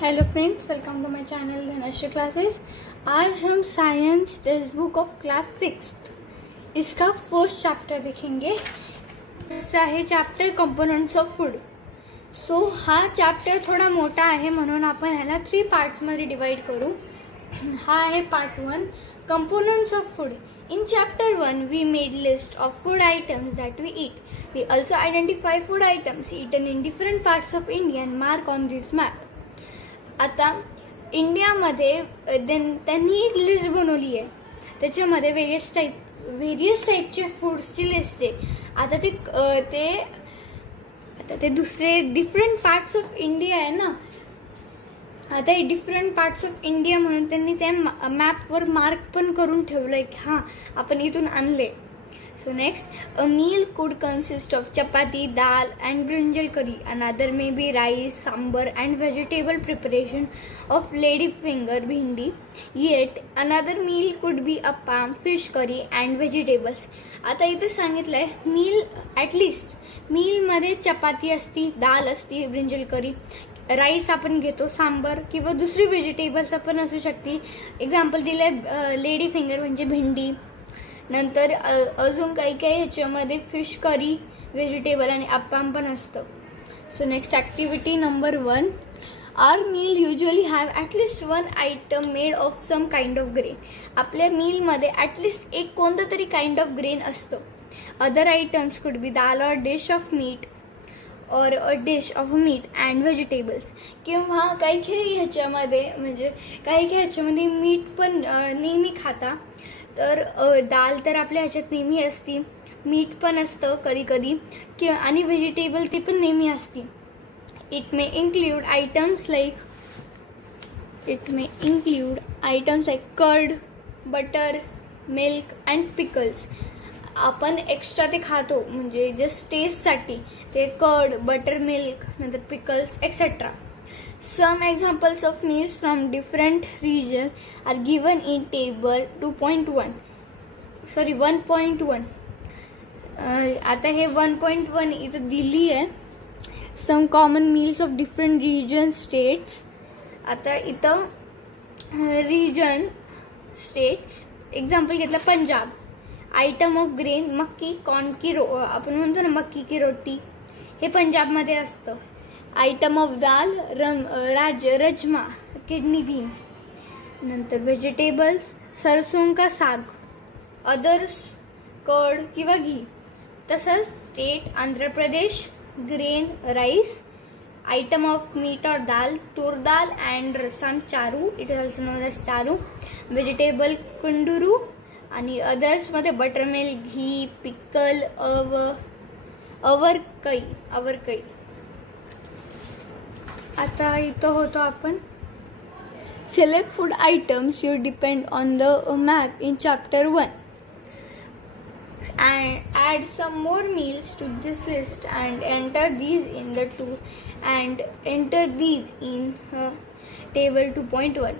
Hello friends, welcome to my channel Dhanashree classes. आज हम science text book of class 6 इसका first chapter देखेंगे। दूसरा आहे chapter components of food. So हा चॅप्टर थोडा मोठा आहे म्हणून आपण ह्याला 3 पार्ट्स मध्ये डिवाइड करू। हा आहे part 1, components of food. In chapter 1, we made list of food items that we eat. We also identify food items eaten in different parts of India and mark on this map. आता इंडियामध्ये त्यांनी एक list बनवली आहे, त्याच्यामध्ये various टाईपचे फूड्सची list आहे। आता ते दुसरे डिफरंट पार्ट्स ऑफ इंडिया आहे ना, आता हे डिफरंट पार्ट्स ऑफ इंडिया म्हणून त्यांनी त्या मॅपवर मार्क पण करून ठेवलंय की हां आपण इथून आणले। सो नेक्स्ट, अ मील कुड consist of chapati, dal and brinjal curry. Another may be rice, sambar and vegetable preparation of lady finger bhindi. Yet another meal could be appam, fish curry and vegetables. आता इथे सांगितलंय meal, at least meal मध्ये चपाती असती, दाल असती, brinjal करी, rice आपण घेतो, सांबर किंवा दुसरी व्हेजिटेबल्स आपण असू शकते। एक्झाम्पल दिलंय लेडी फिंगर म्हणजे भेंडी, नंतर अजून काही काही ह्याच्यामध्ये फिश करी, व्हेजिटेबल आणि अप्पाम पण असतं। So next activity number 1, our meal usually have at least 1 item made of some kind of grain. आपल्या मीलमध्ये ॲटलिस्ट एक कोणतं तरी काइंड ऑफ ग्रेन असतं। Other items could be dal or dish of meat or a dish of meat and vegetables. किंवा काही काही ह्याच्यामध्ये म्हणजे काही काही ह्याच्यामध्ये मीट पण नेहमी खाता, तर दाल तर आपल्या ह्याच्यात नेहमी असती, मीट पण असतं कधी कधी, आणि व्हेजिटेबल ती पण नेहमी असती। It may include items like curd, butter, milk and pickles. आपण एक्स्ट्रा ते खातो म्हणजे जस्ट टेस्टसाठी, ते कर्ड, बटर मिल्क, नंतर pickles etcetera. Some examples of meals from different regions are given in table 1.1. आता हे 1.1 इथं दिली आहे, some common meals of different regions, states. आता इथं region, state, एक्झाम्पल घेतलं पंजाब। आयटम ऑफ ग्रेन मक्की, कॉर्न की आपण म्हणतो ना मक्की की रोटी, हे पंजाबमध्ये असतं। Item of dal rajma, kidney beans. नंतर व्हेजिटेबल्स सरसों का साग, अदर्स कर्ड किंवा घी। तसंच state Andhra Pradesh, grain rice. Item of meat और dal toor dal and rasam charu, it is also known as charu. Vegetable kunduru आणि अदर्स मध्ये बटर मिल्क, घी, पिकल, अवरकई। आता इथं होतो आपण select food items you depend on the map in chapter 1 and add some more meals to this list and enter these in table 2.1.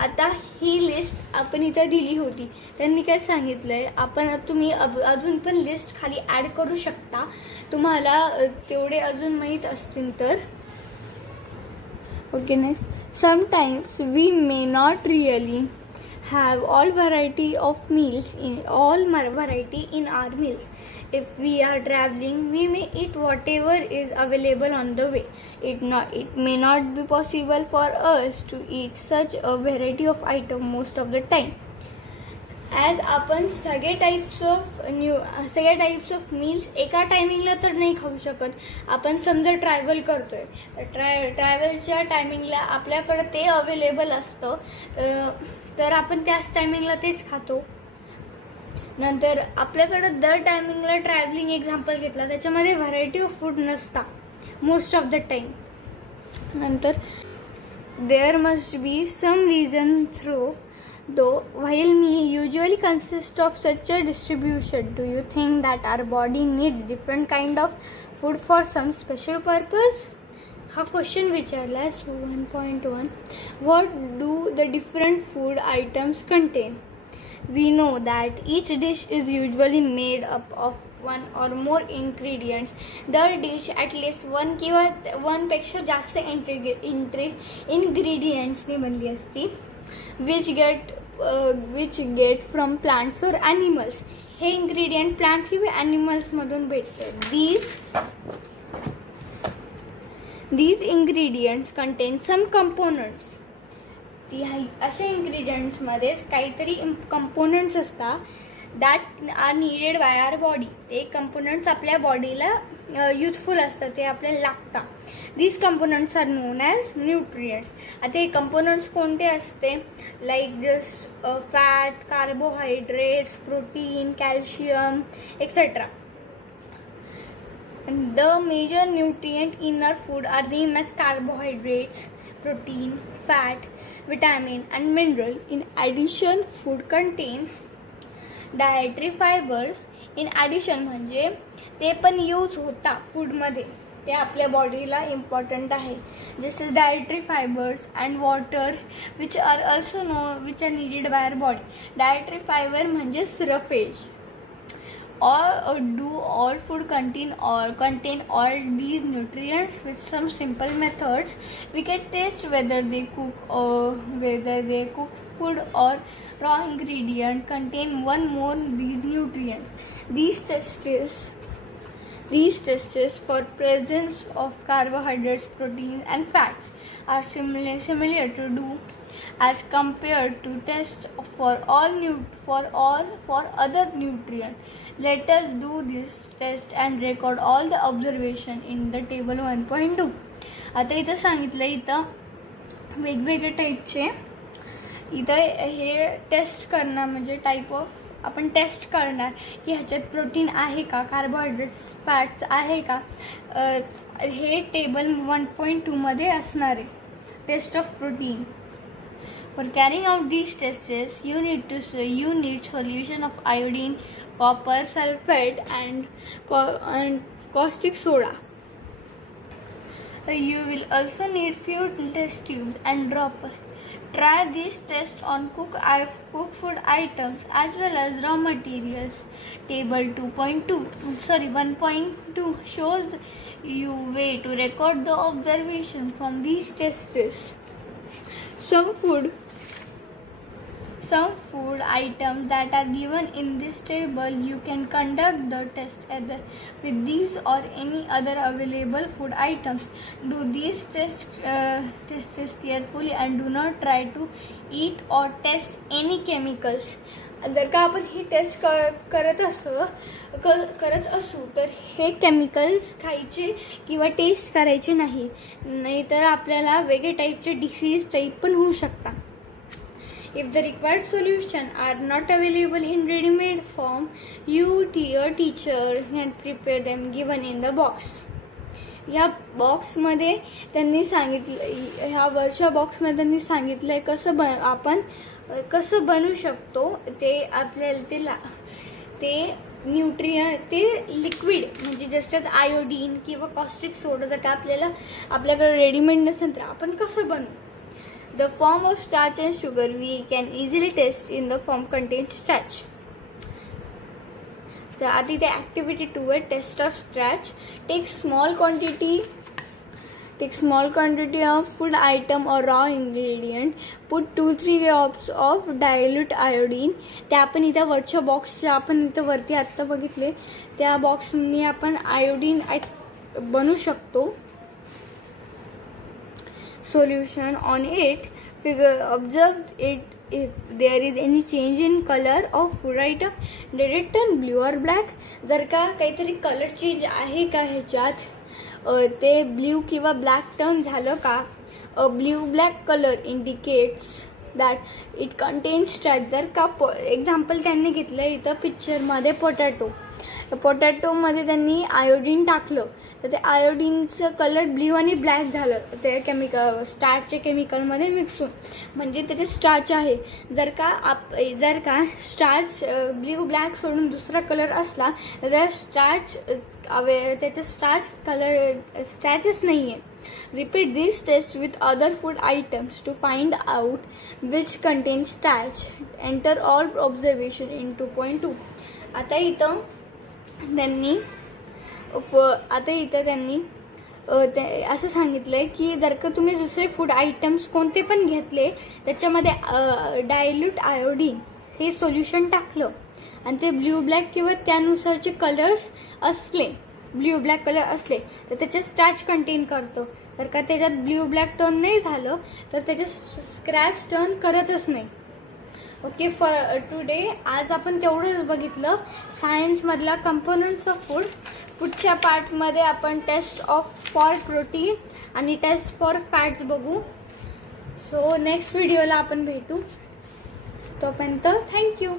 आता ही list आपण इथं दिली होती, त्यांनी काय सांगितलंय तुम्ही अजून पण लिस्ट खाली ऍड करू शकता, तुम्हाला तेवढे अजून माहित असतील तर। Okay, next. Sometimes we may not really have all variety in our meals. If we are traveling, we may eat whatever is available on the way. It may not be possible for us to eat such a variety of items most of the time. As आपण सगळे types of meals एका टायमिंगला तर नाही खाऊ शकत। आपण समजा ट्रॅव्हल करतोय, ट्रॅव्हलच्या टायमिंगला आपल्याकडे ते अवेलेबल असतं, तर आपण त्याच टायमिंगला तेच खातो। नंतर आपल्याकडे दर टायमिंगला ट्रॅव्हलिंग एक्झाम्पल घेतला, त्याच्यामध्ये व्हरायटी ऑफ फूड नसता मोस्ट ऑफ द टाइम। नंतर there must be some reason through though while meal usually consists of such a distribution, do you think that our body needs different kind of food for some special purpose? हा question विचारलाय। So 1.1, what do the different food items contain? we know that each dish is usually made up of one or more ingredients. दर dish at least one किंवा वनपेक्षा जास्त इंग्रेडियंट्सनी बनली असती, which get from plants और animals. हे ingredient plants किंवा ॲनिमल्समधून भेटतात. These ingredients contain some components. अशा इंग्रेडियंट्समध्ये काहीतरी कंपोनंट्स असतात that are needed by our body. ते कंपोनंट्स आपल्या बॉडीला युजफुल असतात, ते आपल्याला लागतात. These components are known as nutrients. आता हे कंपोनंट्स कोणते असते? Like just fat, carbohydrates, protein, calcium etcetera. The major nutrient in our food are named as carbohydrates, protein, fat, vitamin and mineral. In addition, food contains dietary fibers. In addition म्हणजे ते पण use होता फूडमध्ये, ते आपल्या बॉडीला important आहे. This is dietary fibres and water which are also which are needed by our body. Dietary fibre म्हणजे सरफेज. Or do all food contain all these nutrients? With some simple methods we can test whether they cook food or raw ingredient contain one more these nutrients. These tests for presence of carbohydrates, protein and fats are similar to do as compared to tests for other nutrients. Let us do this test and record all the observation in the table 1.2. आता इथं सांगितलं, इथं वेगवेगळे टाईपचे इथं हे taste करणार म्हणजे टाईप ऑफ आपण टेस्ट करणार की ह्याच्यात प्रोटीन आहे का, कार्बोहायड्रेट्स, फॅट्स आहे का. हे टेबल 1.2 मध्ये असणार आहे. Test of protein. For carrying out these tests, you need solution of iodine, copper sulfate, and caustic soda. You will also need few test tubes and dropper. Try these tests on cooked food items as well as raw materials. Table 1.2 shows you way to record the observation from these tests. Some food items that are given in this table, you can conduct the test either with these or any other available food items. Do these tests carefully and do not try to eat or test any chemicals. जर का आपण ही taste करत असू तर हे chemicals खायचे किंवा taste करायचे नाही, नाहीतर आपल्याला वेगळे टाईपचे डिसीज टाईप पण होऊ शकतात. If the required solution are not available in ready-made form, your teacher can prepare them given in the box. ह्या बॉक्समध्ये त्यांनी सांगितलं, ह्या वरच्या बॉक्समध्ये त्यांनी सांगितलंय आपण कसं बनवू शकतो. ते आपल्याला ते ते लिक्विड म्हणजे जस्ट आयोडीन किंवा कॉस्टिक सोडा जर का आपल्याकडे रेडीमेड नसेल तर आपण कसं बनवू. The form of starch and sugar we can easily test in the form contains starch. So, at the activity 2 test of starch. Take small quantity of food item or raw ingredient. Put 2-3 drops of dilute iodine. ते आपण इथं वरच्या बॉक्सच्या आपण इथं वरती आत्ता बघितले त्या बॉक्सनी आपण आयोडीन बनवू शकतो. Solution on it. Observe it if there is any change in color of food item. Did it turn blue or black? जर का काहीतरी कलर चेंज आहे का ह्याच्यात, ते ब्ल्यू किंवा ब्लॅक टर्न झालं का. Blue black colour indicates that it contains starch. जर का एक्झाम्पल त्यांनी घेतलं इथं पिक्चरमध्ये पोटॅटो, पोटॅटोमध्ये त्यांनी आयोडीन टाकलं तर ते आयोडीनचं कलर ब्ल्यू आणि ब्लॅक झालं ते स्टार्चच्या केमिकलमध्ये मिक्स होऊन, म्हणजे त्याचे स्टार्च आहे. जर का स्टार्च ब्ल्यू ब्लॅक सोडून दुसरा कलर असला तर त्याचा स्टार्च कलर स्टार्चच नाही आहे. Repeat this test with other food items to find out which contains starch. Enter all observation in 2.2. आता इथं त्यांनी असं सांगितलंय की जर का तुम्ही दुसरे फूड आयटम्स कोणते पण घेतले त्याच्यामध्ये डायल्यूट आयोडीन हे सोल्युशन टाकलं आणि ते ब्ल्यू ब्लॅक किंवा त्यानुसारचे कलर्स असले, ब्ल्यू ब्लॅक कलर असले तर त्याचे स्टार्च कंटेन करतो. जर का त्याच्यात ब्ल्यू ब्लॅक टर्न नाही झालं तर त्याचे स्क्रॅच टर्न करतच नाही. ओके, फॉर टुडे आज आपण तेवढंच बघितलं सायन्समधला कंपोनंट्स ऑफ फूड. पुढच्या पार्टमध्ये आपण टेस्ट फॉर प्रोटीन आणि टेस्ट फॉर फॅट्स बघू. सो नेक्स्ट व्हिडिओला आपण भेटू. तोपर्यंत थँक्यू.